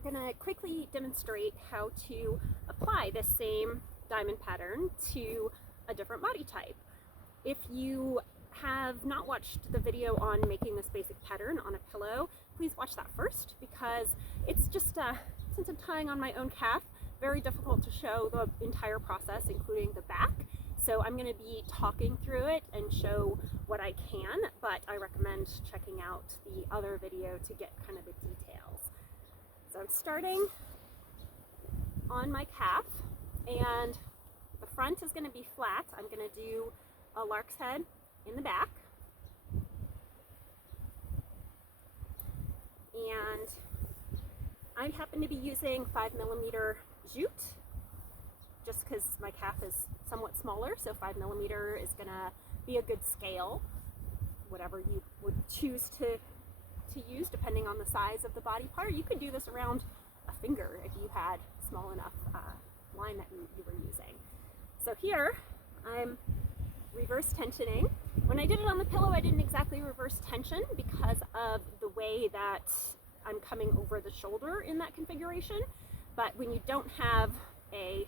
going to quickly demonstrate how to apply this same diamond pattern to a different body type. If you have not watched the video on making this basic pattern on a pillow, please watch that first, because it's just, since I'm tying on my own calf, very difficult to show the entire process, including the back. So I'm going to be talking through it and show what I can, but I recommend checking out the other video to get kind of the details. So I'm starting on my calf, and the front is going to be flat. I'm going to do a lark's head in the back, and I happen to be using 5mm jute just because my calf is somewhat smaller, so 5mm is going to be a good scale, whatever you would choose to use depending on the size of the body part. You could do this around a finger if you had small enough line that you were using. So here I'm reverse tensioning. When I did it on the pillow, I didn't exactly reverse tension because of the way that I'm coming over the shoulder in that configuration. But when you don't have a,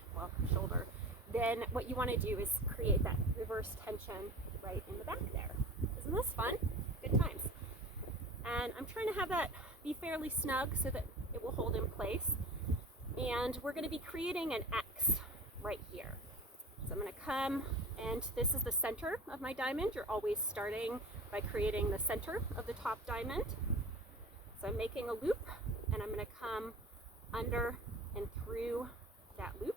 shoulder, then what you want to do is create that reverse tension right in the back there. Isn't this fun? Good times. And I'm trying to have that be fairly snug so that it will hold in place. And we're going to be creating an X right here. So I'm going to come, and this is the center of my diamond. You're always starting by creating the center of the top diamond. So I'm making a loop, and I'm going to come under and through that loop.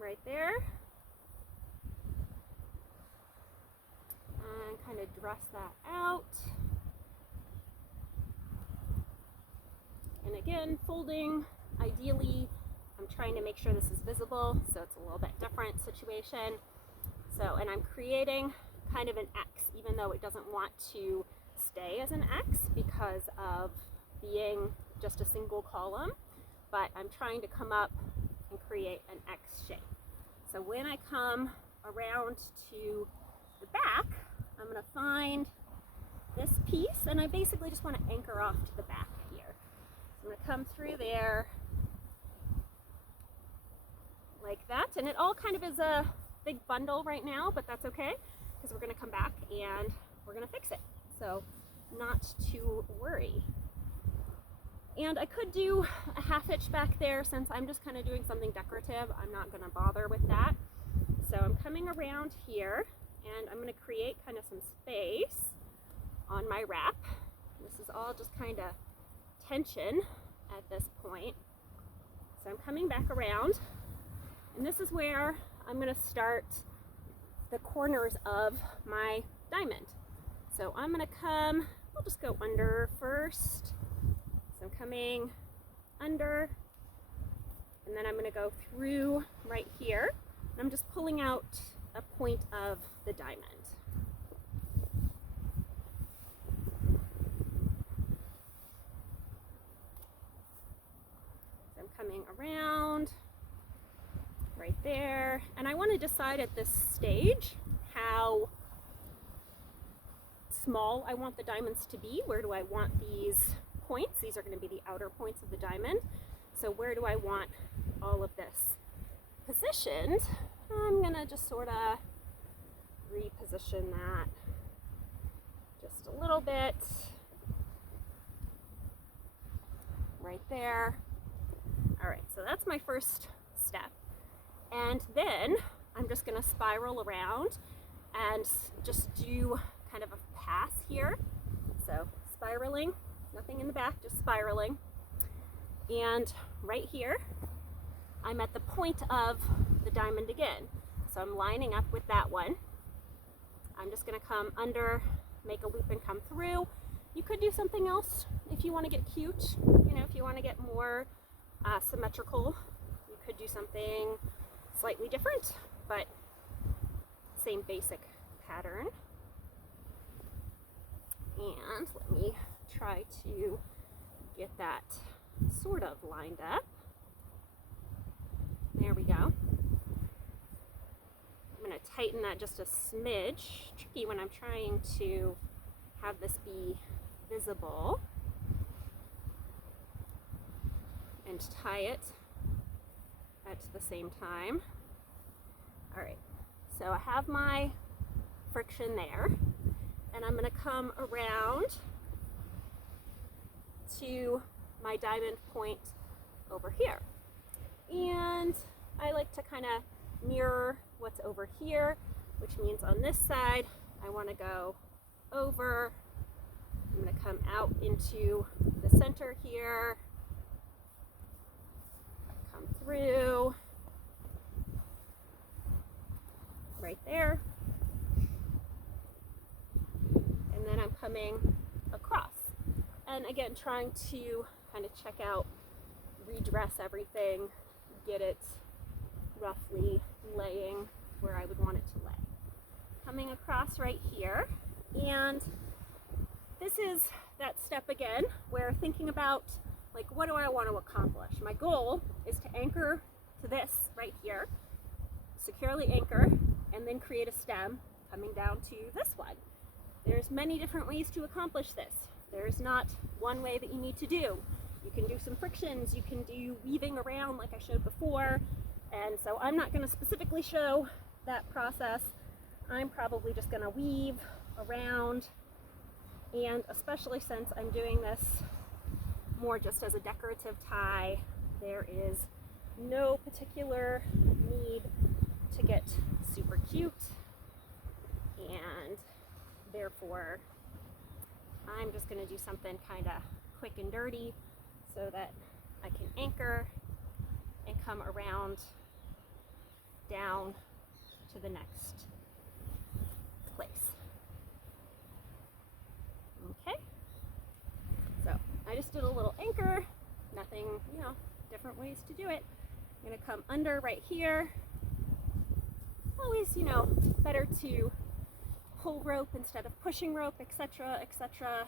Right there. And kind of dress that out. And again, folding, ideally, I'm trying to make sure this is visible, so it's a little bit different situation. So, and I'm creating kind of an X, even though it doesn't want to stay as an X because of being just a single column, but I'm trying to come up and create an X shape. So when I come around to the back, I'm going to find this piece, and I basically just want to anchor off to the back here. So I'm going to come through there like that, and it all kind of is a big bundle right now, but that's okay because we're going to come back and we're going to fix it. So not to worry. And I could do a half hitch back there since I'm just kind of doing something decorative. I'm not going to bother with that. So I'm coming around here, and I'm going to create kind of some space on my wrap. This is all just kind of tension at this point. So I'm coming back around, and this is where I'm going to start the corners of my diamond. So I'm going to come, I'll just go under first. So I'm coming under, and then I'm going to go through right here. And I'm just pulling out a point of the diamond. So I'm coming around right there, and I want to decide at this stage how small I want the diamonds to be. Where do I want these points? These are going to be the outer points of the diamond. So where do I want all of this positioned? I'm going to just sort of reposition that just a little bit right there. All right, so that's my first step. And then I'm just going to spiral around and just do kind of a pass here. So spiraling, nothing in the back, just spiraling. And right here, I'm at the point of the diamond again. So I'm lining up with that one. I'm just going to come under, make a loop, and come through. You could do something else if you want to get cute. You know, if you want to get more symmetrical, you could do something slightly different, but same basic pattern. And let me try to get that sort of lined up. There we go. I'm going to tighten that just a smidge. Tricky when I'm trying to have this be visible, and tie it at the same time. All right, so I have my friction there, and I'm going to come around to my diamond point over here. And I like to kind of mirror what's over here, which means on this side, I want to go over. I'm going to come out into the center here, come through, right there, and then I'm coming across. And again, trying to kind of check out, redress everything, get it roughly laying where I would want it to lay. Coming across right here, and this is that step again where thinking about, like, what do I want to accomplish? My goal is to anchor to this right here, securely anchor, and then create a stem coming down to this one. There's many different ways to accomplish this. There's not one way that you need to do. You can do some frictions, you can do weaving around like I showed before, and so I'm not going to specifically show that process. I'm probably just going to weave around, and especially since I'm doing this more just as a decorative tie, there is no particular need to get super cute, and therefore I'm just going to do something kind of quick and dirty so that I can anchor and come around down to the next place. Okay, so I just did a little anchor, nothing, different ways to do it. I'm going to come under right here. Always, better to pull rope instead of pushing rope, etc., etc.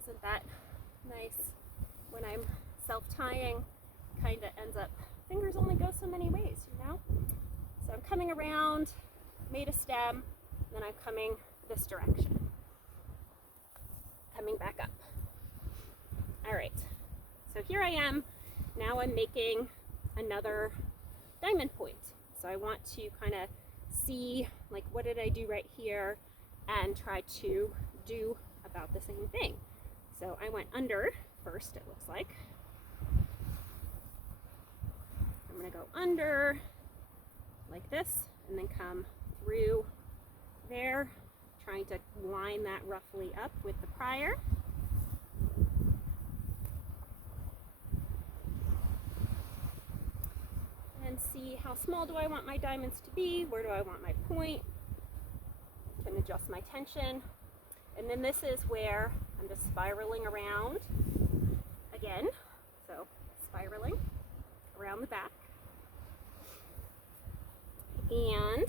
Isn't that nice? When I'm self-tying, kind of ends up, fingers only go so many ways, So I'm coming around, made a stem, then I'm coming this direction. Coming back up. All right, so here I am. Now I'm making another diamond point. So I want to kind of see, like, what did I do right here, and try to do about the same thing. So I went under first, it looks like. I'm going to go under like this, and then come through there, trying to line that roughly up with the prior. And see how small do I want my diamonds to be, where do I want my point. Can adjust my tension. And then this is where I'm just spiraling around again. So spiraling around the back. And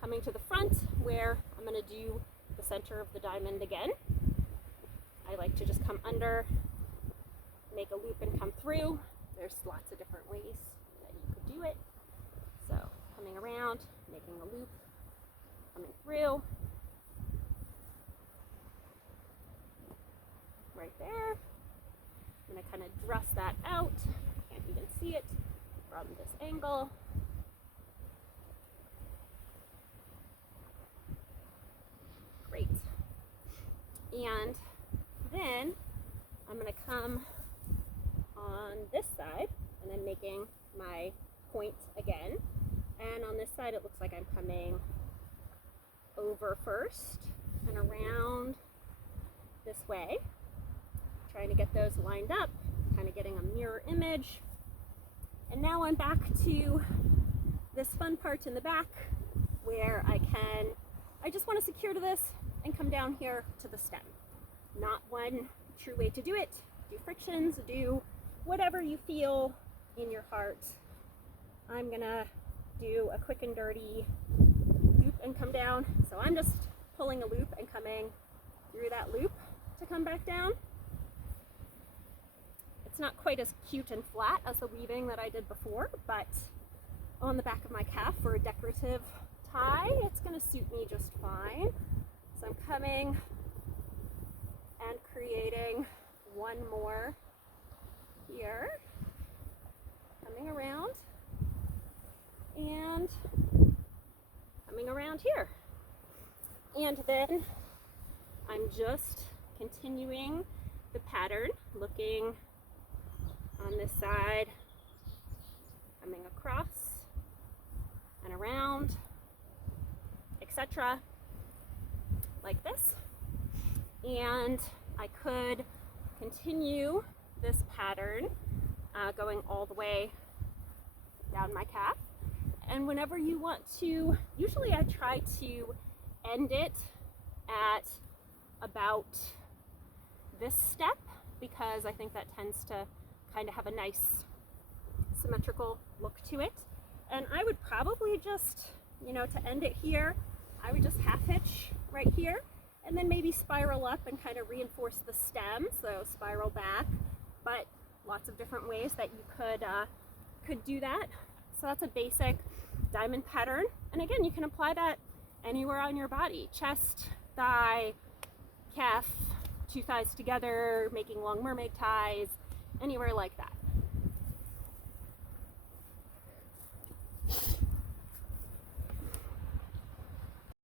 coming to the front where I'm going to do the center of the diamond again. I like to just come under, make a loop and come through. There's lots of different ways that you could do it. So coming around, making a loop, coming through. Right there. I'm going to kind of dress that out. Can't even see it from this angle. Great. And then I'm going to come on this side, and I'm making my point again. And on this side, it looks like I'm coming over first and around this way, trying to get those lined up, kind of getting a mirror image. And now I'm back to this fun part in the back where I just want to secure to this and come down here to the stem. Not one true way to do it. Do frictions, do whatever you feel in your heart. I'm gonna do a quick and dirty loop and come down. So I'm just pulling a loop and coming through that loop to come back down. It's not quite as cute and flat as the weaving that I did before, but on the back of my calf for a decorative tie, it's gonna suit me just fine. So I'm coming and creating one more here, coming around and coming around here. And then I'm just continuing the pattern, looking on this side, coming across and around, etc., like this. And I could continue this pattern going all the way down my calf. And whenever you want to, usually I try to end it at about this step, because I think that tends to kind of have a nice symmetrical look to it. And I would probably just, to end it here, I would just half hitch right here and then maybe spiral up and kind of reinforce the stem, so spiral back. But lots of different ways that you could do that. So that's a basic diamond pattern. And again, you can apply that anywhere on your body: chest, thigh, calf, two thighs together, making long mermaid ties, anywhere like that.